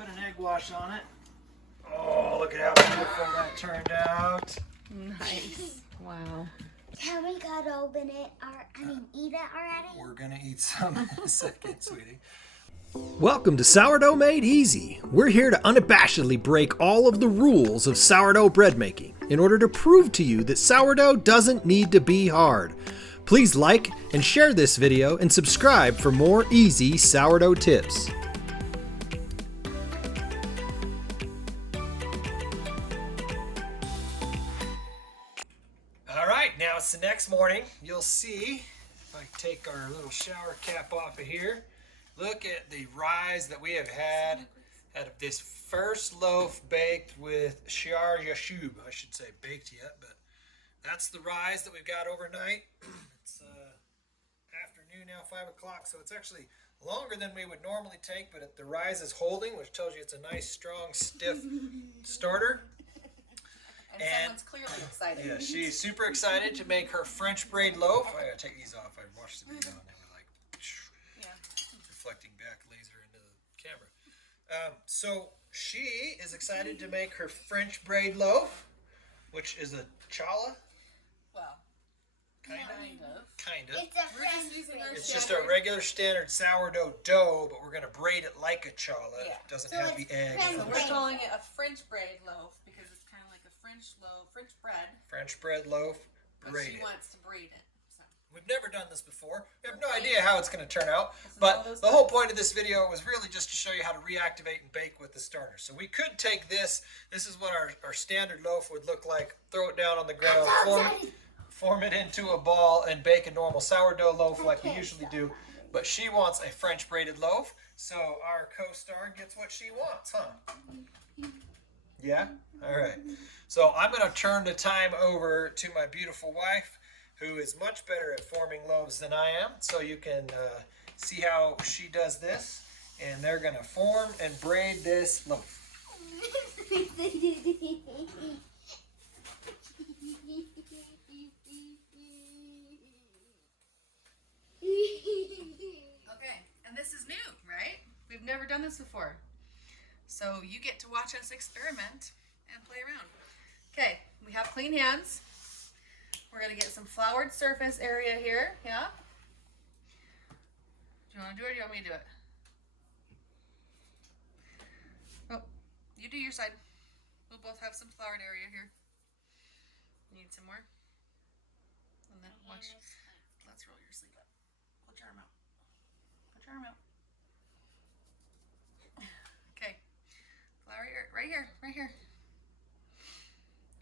put an egg wash on it. Oh, look at how beautiful that turned out. Nice. Wow. Can we gotta open it, eat it already? We're gonna eat some in a second, sweetie. Welcome to Sourdough Made Easy. We're here to unabashedly break all of the rules of sourdough bread making in order to prove to you that sourdough doesn't need to be hard. Please like and share this video and subscribe for more easy sourdough tips. Alright, now it's the next morning. You'll see, if I take our little shower cap off of here, look at the rise that we have had out of this first loaf baked with shiar yashub. I should say baked yet, but that's the rise that we've got overnight. It's afternoon now, 5 o'clock, so it's actually longer than we would normally take, but the rise is holding, which tells you it's a nice, strong, stiff starter. And someone's clearly excited. Yeah, she's super excited to make her French braid loaf. I gotta take these off. I watched the video and they were like, reflecting back laser into the camera. So she is excited to make her French braid loaf, which is a challah. Well, kind of. It's a French It's just a regular standard sourdough dough, but we're gonna braid it like a challah. Yeah. It doesn't So have the it's egg. French So we're calling it a French braid loaf because it's kind of like a French loaf, French bread. French bread loaf, But braided. she wants to braid it. So. We've never done this before. We have no idea how it's going to turn out. But the whole point of this video was really just to show you how to reactivate and bake with the starter. So we could take this. This is what our standard loaf would look like. Throw it down on the ground, form it into a ball, and bake a normal sourdough loaf like we usually do. But she wants a French braided loaf. So our co-star gets what she wants, huh? Yeah? All right. So I'm going to turn the time over to my beautiful wife, who is much better at forming loaves than I am. So you can see how she does this. And they're going to form and braid this loaf. Okay, and this is new, right? We've never done this before. So you get to watch us experiment and play around. Okay, we have clean hands. We're going to get some floured surface area here, yeah? Do you want to do it or do you want me to do it? Oh, you do your side. We'll both have some floured area here. Need some more? And then watch. Let's roll your sleeve up. Put your arm out. Put your arm out. Okay. Flour right here, right here.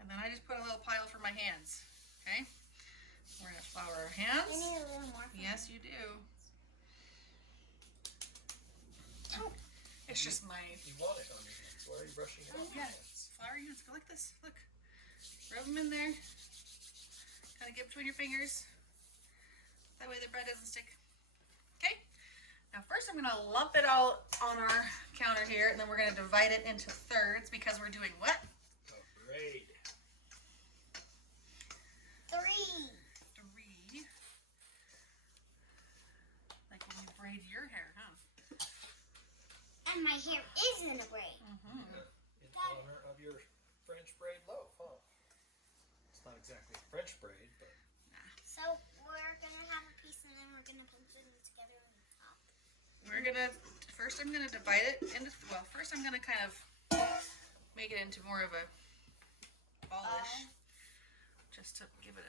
And then I just put a little pile for my hands. Okay? We're going to flour our hands. I need a little more. Yes, you do. It's just my... You want it on your hands. Why are you brushing it off your hands? Flour your hands. Go like this. Look. Rub them in there. Kind of get between your fingers. That way the bread doesn't stick. Okay? Now first I'm going to lump it all on our counter here, and then we're going to divide it into thirds because we're doing what? A braid. Three. Like when you braid your hair, huh? And my hair is in a braid. In honor of your French braid loaf, huh? It's not exactly French braid, but... So we're going to have a piece and then we're going to put them together on the top. We're going to, first I'm going to divide it into, well, first I'm going to kind of make it into more of a ballish. Just to give it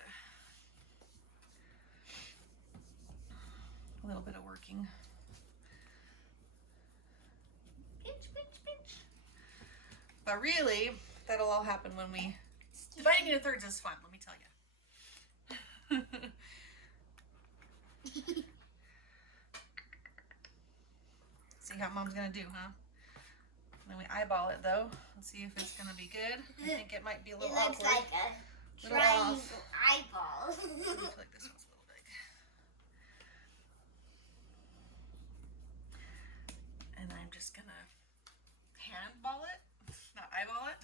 a little bit of working. Pinch, pinch, pinch. But really, that'll all happen when we... Dividing into thirds is fun, let me tell you. See how Mom's gonna do, huh? And then we eyeball it though, and see if it's gonna be good. I think it might be a little It looks awkward. like a Little triangle off. eyeball. I feel like this one's a little big. And I'm just gonna handball it, not eyeball it.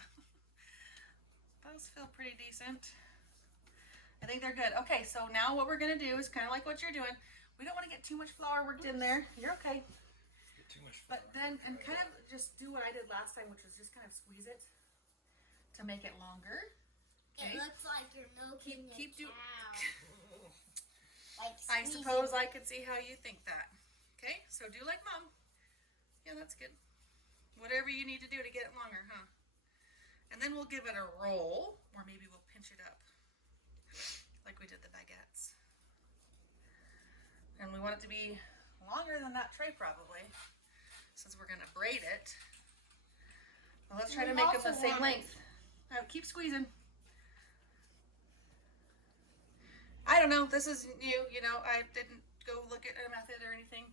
Those feel pretty decent. I think they're good. Okay, so now what we're gonna do is kind of like what you're doing. We don't want to get too much flour worked in there. You're okay. Get too much flour. But then, and kind of just do what I did last time, which was just kind of squeeze it to make it longer. It looks like you're milking a keep cow. Like I suppose I could see how you think that. Okay, so do like Mom. Yeah, that's good. Whatever you need to do to get it longer, huh? And then we'll give it a roll, or maybe we'll pinch it up like we did the baguettes. And we want it to be longer than that tray probably, since we're gonna braid it. Well, let's try to make them the same length. Keep squeezing. I don't know, this is new, you know, I didn't go look at a method or anything.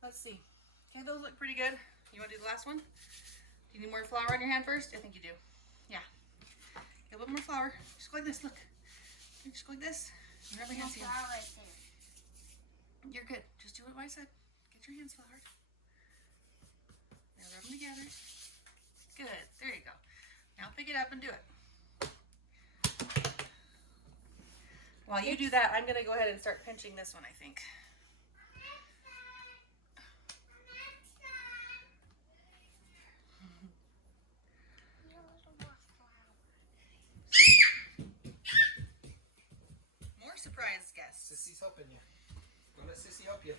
Let's see. Okay, those look pretty good. You want to do the last one? Do you need more flour on your hand first? I think you do. Yeah. Get a little more flour. Just go like this, look. Just go like this. And rub your hands together. Right there. You're good. Just do what I said. Get your hands floured. Now rub them together. Good. There you go. Now pick it up and do it. While you do that, I'm going to go ahead and start pinching this one, I think. More surprise guests. Sissy's helping you. Go let Sissy help you.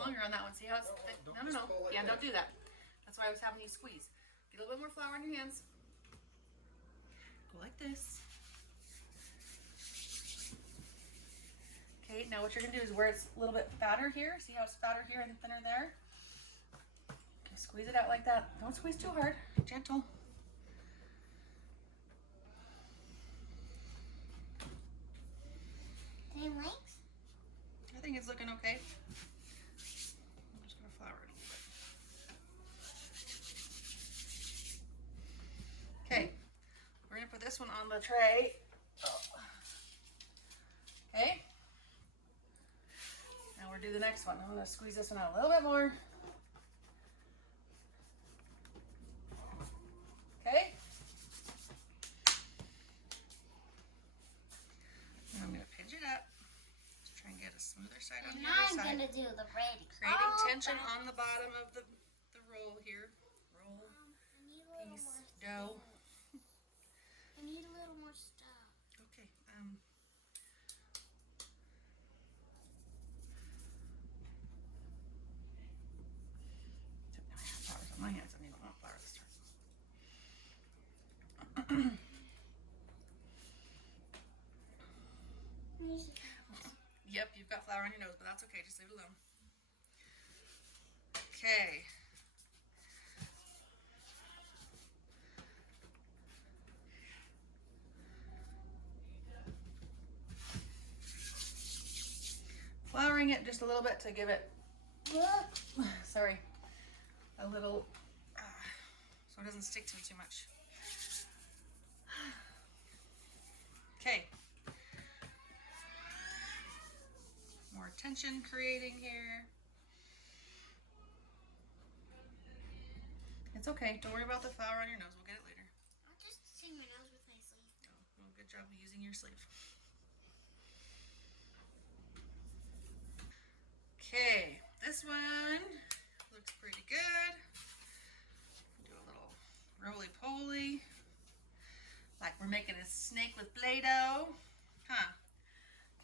Longer on that one. See how it's thick? No. Like yeah, that. don't do that. That's why I was having you squeeze. Get a little bit more flour on your hands. Go like this. Okay, now what you're going to do is where it's a little bit fatter here. See how it's fatter here and thinner there? Okay, squeeze it out like that. Don't squeeze too hard. Gentle. Same length? I think it's looking okay. Okay, we're going to put this one on the tray. Okay. Now we'll do the next one. I'm going to squeeze this one out a little bit more. Okay. Now I'm going to pinch it up. Just try and get a smoother side on the other side. Now I'm going to do the braiding. Creating tension on the bottom of the roll here. Roll piece dough. I need a little more stuff. Okay. I have flowers on my hands. I don't want flour this time. Yep, you've got flour on your nose, but that's okay. Just leave it alone. Okay. Flouring it just a little bit to give it, sorry, a little, so it doesn't stick to me too much. Okay. More tension creating here. It's okay. Don't worry about the flour on your nose. We'll get it later. I'll just sing my nose with my sleeve. Oh, well, good job using your sleeve. Okay, this one looks pretty good. Do a little roly-poly, like we're making a snake with Play-Doh, huh?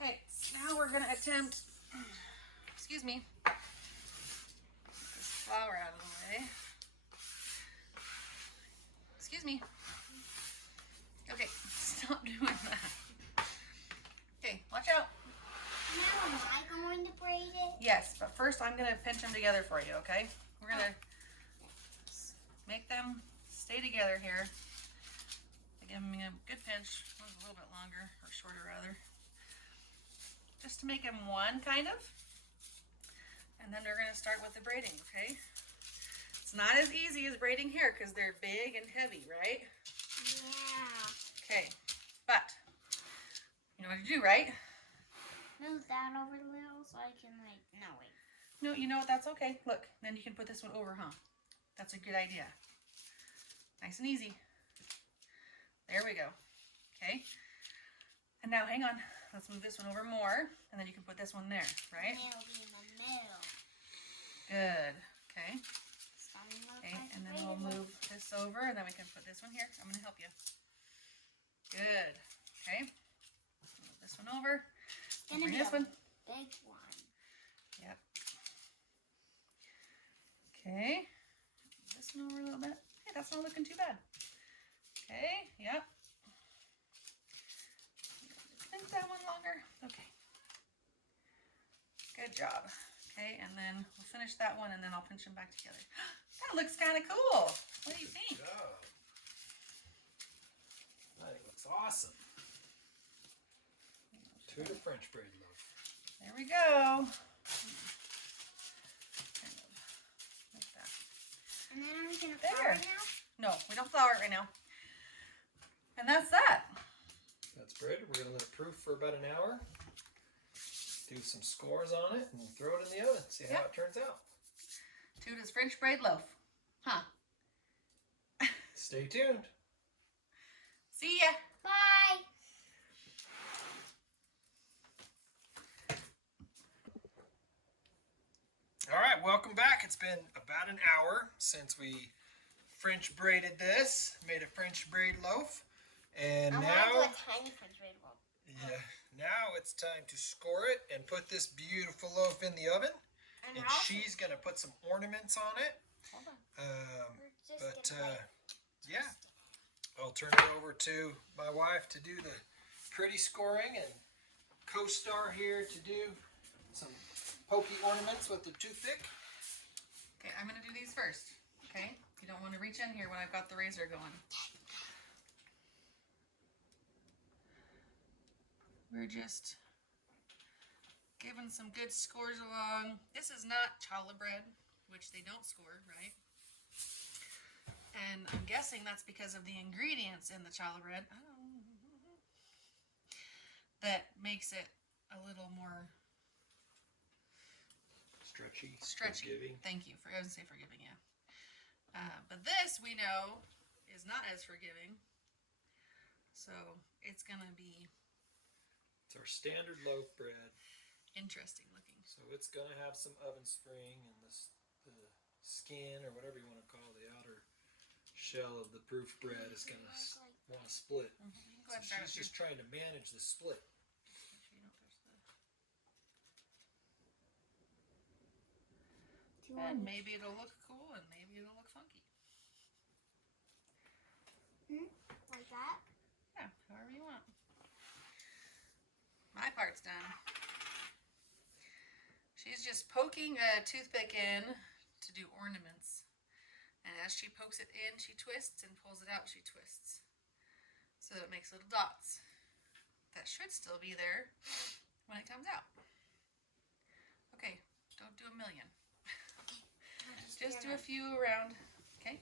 Okay, now we're gonna attempt, excuse me, get this flour out of the way. Excuse me. Okay, stop doing that. Okay, watch out. Now am I going to braid it? Yes, but first I'm going to pinch them together for you, okay? We're going to make them stay together here. Give them a good pinch, a little bit longer, or shorter rather. Just to make them one, kind of. And then we're going to start with the braiding, okay? It's not as easy as braiding hair because they're big and heavy, right? Yeah. Okay, but you know what to do, right? move that over a little so I can like, no wait. No, you know what? That's okay. Look, then you can put this one over, huh? That's a good idea. Nice and easy. There we go. Okay. And now, hang on. Let's move this one over more, and then you can put this one there, right? And it'll be in the middle. Good. Okay. Starting to look Okay, like and a then we'll braided move this over, and then we can put this one here. I'm going to help you. Good. Okay. Move this one over. It's gonna Bring be this a one. big one. Yep. Okay. Move this one over a little bit. Hey, that's not looking too bad. Okay. Yep. Think that one longer. Okay. Good job. Okay, and then we'll finish that one, and then I'll pinch them back together. That looks kind of cool. What do you think? Good job. That looks awesome. To the French braid loaf. There we go. Kind of like that. And then are we gonna There. flour it now? No, we don't flour it right now. And that's that. That's braided. We're going to let it proof for about an hour. Do some scores on it and throw it in the oven. See how it turns out. Tuda's French braid loaf. Huh. Stay tuned. See ya. Bye. All right, welcome back. It's been about an hour since we French braided this, made a French braid loaf, and I now, want to do a tiny French braid roll. yeah, now it's time to score it and put this beautiful loaf in the oven. And also- she's gonna put some ornaments on it. Hold on. we're just But gonna, like, yeah, I'll turn it over to my wife to do the pretty scoring, and co-star here to do some pokey ornaments with the toothpick. Okay, I'm going to do these first. Okay? You don't want to reach in here when I've got the razor going. We're just giving some good scores along. This is not challah bread, which they don't score, right? And I'm guessing that's because of the ingredients in the challah bread. That makes it a little more Stretchy. Forgiving. Thank you. I was going to say forgiving, yeah. But this, we know, is not as forgiving. So it's going to be It's our standard loaf bread. interesting looking. So it's going to have some oven spring, and the skin, or whatever you want to call the outer shell of the proof bread, is going to want to split. Go ahead So and start she's it just trying to manage the split. Make sure you don't touch the... And maybe it'll look cool, and maybe it'll look funky. like that. Yeah, however you want. My part's done. She's just poking a toothpick in to do ornaments. And as she pokes it in, she twists, and pulls it out, she twists. So that it makes little dots. That should still be there when it comes out. Okay, don't do a million. Just do a few around, okay?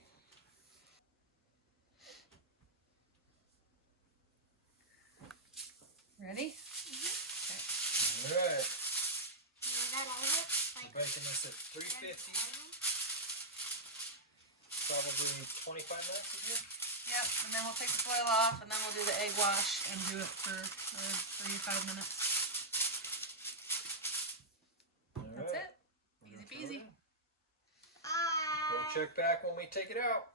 Ready? All right. Is that all of it? We're baking this at 350. Probably 25 minutes, isn't it? Yep, and then we'll take the foil off, and then we'll do the egg wash and do it for 3 to 5 minutes. All That's right. it. Easy peasy. We'll check back when we take it out.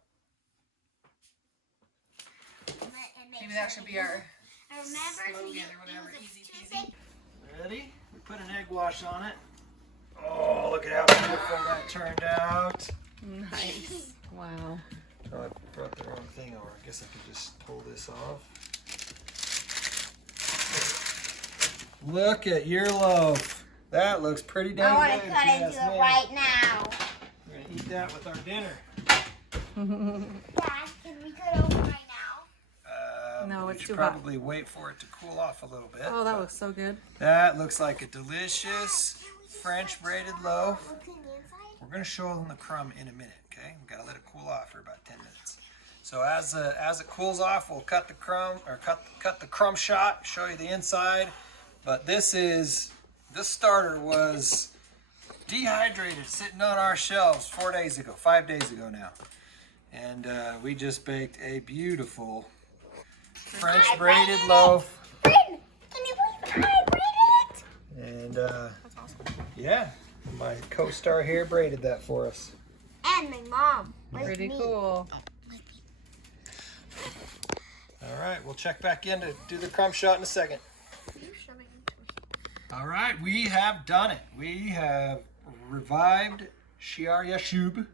Maybe that should be our slogan or whatever. Easy peasy. Ready? We put an egg wash on it. Oh, look at how beautiful that turned out. Nice. Wow. Oh, I brought the wrong thing over. I guess I could just pull this off. Look at your loaf. That looks pretty dang I want good. to cut into it right now. We're going to eat that with our dinner. Dad, can we cut over right now? No, we it's should too hot. probably wait for it to cool off a little bit. Oh, that looks so good. That looks like a delicious French braided loaf. What's in the inside? We're going to show them the crumb in a minute, okay? We've got to let it cool off for about 10 minutes. So as it cools off, we'll cut the crumb, or cut the crumb shot, show you the inside, But this starter was dehydrated, sitting on our shelves 5 days ago now. And we just baked a beautiful French braided loaf. Can you believe I braided it? And That's awesome. yeah, my co-star here braided that for us. And my mom. With Pretty me. cool. All right, we'll check back in to do the crumb shot in a second. All right, we have done it. We have revived Shiar Yashub,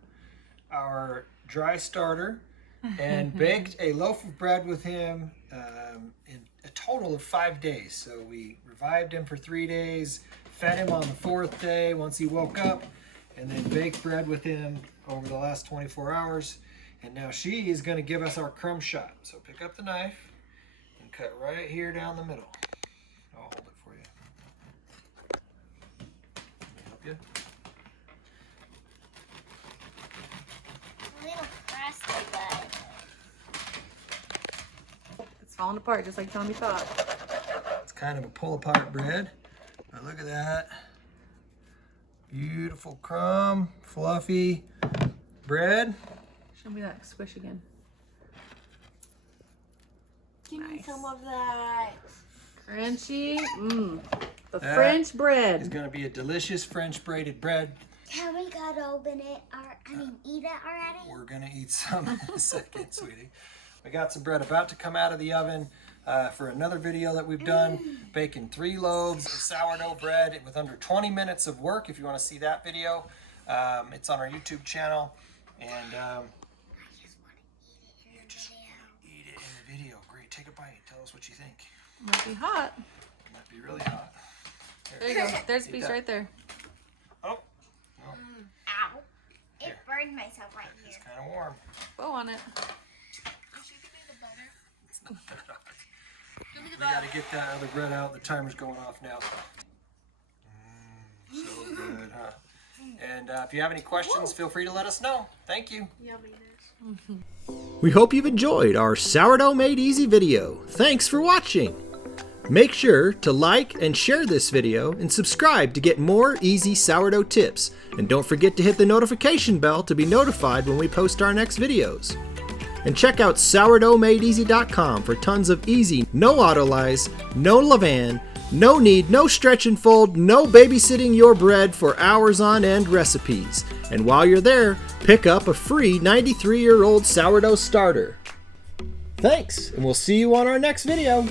our dry starter, and baked a loaf of bread with him in a total of 5 days. So we revived him for 3 days, fed him on the 4th day once he woke up, and then baked bread with him over the last 24 hours. And now she is going to give us our crumb shot. So pick up the knife and cut right here down the middle. I'll hold it for you. Let me help you. A little crusty, but It's falling apart just like Tommy thought. It's kind of a pull apart bread. But look at that. Beautiful crumb, fluffy bread. Show me that squish again. give me Nice. some of that. Crunchy. Mmm. The That French It's bread. going to be a delicious French braided bread. Can we go to open it? Eat it already? We're going to eat some in a second, sweetie. We got some bread about to come out of the oven for another video that we've done. Baking 3 loaves of sourdough bread with under 20 minutes of work. If you want to see that video, it's on our YouTube channel. And I just want to eat it in the video. eat it in the video. Great. Take a bite. Tell us what you think. Might be hot. It might be really hot. There you go. There's a Eat piece that. right there. Oh, Ow. It Here. burned myself right it's here. kind of warm. Bow on it. It's not that hot. We got to get that other bread out. The timer's going off now. So good, huh? And if you have any questions, feel free to let us know. Thank you. We hope you've enjoyed our Sourdough Made Easy video. Thanks for watching. Make sure to like and share this video and subscribe to get more easy sourdough tips. And don't forget to hit the notification bell to be notified when we post our next videos. And check out sourdoughmadeeasy.com for tons of easy, no auto lies, no levain, no knead, no stretch and fold, no babysitting your bread for hours on end recipes. And while you're there, pick up a free 93-year-old sourdough starter. Thanks, and we'll see you on our next video.